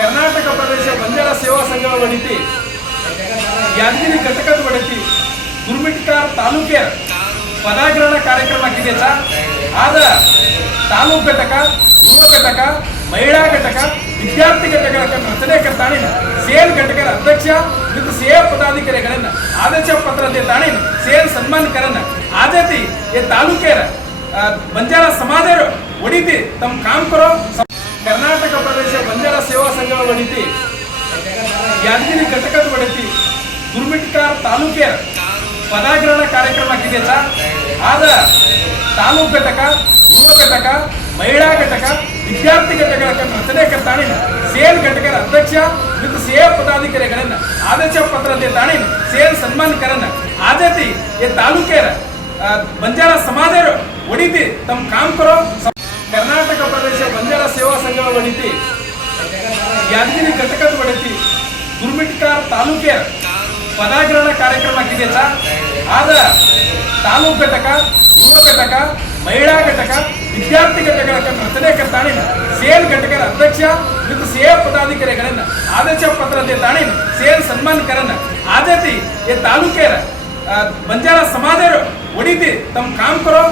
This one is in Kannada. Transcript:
ಕರ್ನಾಟಕ ಪ್ರದೇಶ ಬಂಜಾರ ಸೇವಾ ಸಂಘ ವಡಿತಿ ಯಾದಗಿರಿ ಘಟಕದ ವಡಿತಿ ಗುರುಮಿಟ್ಕಾರ್ ತಾಲೂಕಿನ ಪದಾಗ್ರಹಣ ಕಾರ್ಯಕ್ರಮ ಆಗಿದೆ ಸರ್. ಆದ ತಾಲೂಕು ಘಟಕ, ಯುವ ಘಟಕ, ಮಹಿಳಾ ಘಟಕ, ವಿದ್ಯಾರ್ಥಿ ಘಟಕಗಳ ರಚನೆ ತಾಣಿನ ಸೇಲ್ ಘಟಕದ ಅಧ್ಯಕ್ಷ ಮತ್ತು ಸೇವಾ ಪದಾಧಿಕಾರಿಗಳನ್ನ ಆದೇಶ ಪತ್ರ ತಾಣಿನ ಸೇಲ್ ಸನ್ಮಾನಕರನ್ನ ಆಜತಿ ಈ ತಾಲೂಕಿನ ಬಂಜಾರ ಸಮಾಜ ಒಡಿತಿ ತಮ್ಮ ಕಾಮ್ ಕರೋ. ಕರ್ನಾಟಕ ಪ್ರದೇಶ ಬಂಜಾರ ಸೇವಾ ಸಂಘ ವಡಿತಿ ಯಾದಗಿರಿ ಘಟಕದ ವಡಿತಿ ಗುರುಮಿಟ್ಕಾರ್ ತಾಲೂಕಿನ ಪದಾಗ್ರಹಣ ಕಾರ್ಯಕ್ರಮ ಆಗಿದೆ ಸರ್. ಆದ ತಾಲೂಕು ಘಟಕ, ಯುವ ಘಟಕ, ಮಹಿಳಾ ಘಟಕ, ವಿದ್ಯಾರ್ಥಿ ಘಟಕಗಳ ರಚನೆ ತಾಣಿನ ಸೇಲ್ ಘಟಕದ ಅಧ್ಯಕ್ಷ ಮತ್ತು ಸೇವಾ ಪದಾಧಿಕಾರಿಗಳನ್ನ ಆದೇಶ ಪತ್ರ ತಾಣಿನ ಸೇಲ್ ಸನ್ಮಾನಕರನ್ನ ಆಜತಿ ಈ ತಾಲೂಕಿನ ಬಂಜಾರ ಸಮಾಜ ಒಡಿತಿ ತಮ್ಮ ಕಾಮ್ ಕರೋ. ಕರ್ನಾಟಕ ಪ್ರದೇಶ ಬಂಜಾರ ಸೇವಾ ಸಂಘ ವಡಿತಿ ಯಾದಗಿರಿ ಘಟಕದ ವಡಿತಿ ಗುರುಮಿಟ್ಕಾರ್ ತಾಲೂಕಿನ ಪದಾಗ್ರಹಣ ಕಾರ್ಯಕ್ರಮ ಆಗಿದೆ ಸರ್. ಆದ ತಾಲೂಕು ಘಟಕ, ಯುವ ಘಟಕ, ಮಹಿಳಾ ಘಟಕ, ವಿದ್ಯಾರ್ಥಿ ಘಟಕಗಳ ರಚನೆ ತಾಣಿನ ಸೇಲ್ ಘಟಕದ ಅಧ್ಯಕ್ಷ ಮತ್ತು ಸೇವಾ ಪದಾಧಿಕಾರಿಗಳನ್ನ ಆದೇಶ ಪತ್ರ ತಾಣಿನ ಸೇಲ್ ಸನ್ಮಾನಕರನ್ನ ಆಜತಿ ಈ ತಾಲೂಕಿನ ಬಂಜಾರ ಸಮಾಜ ಒಡಿತಿ ತಮ್ಮ ಕಾಮ್ ಕರೋ.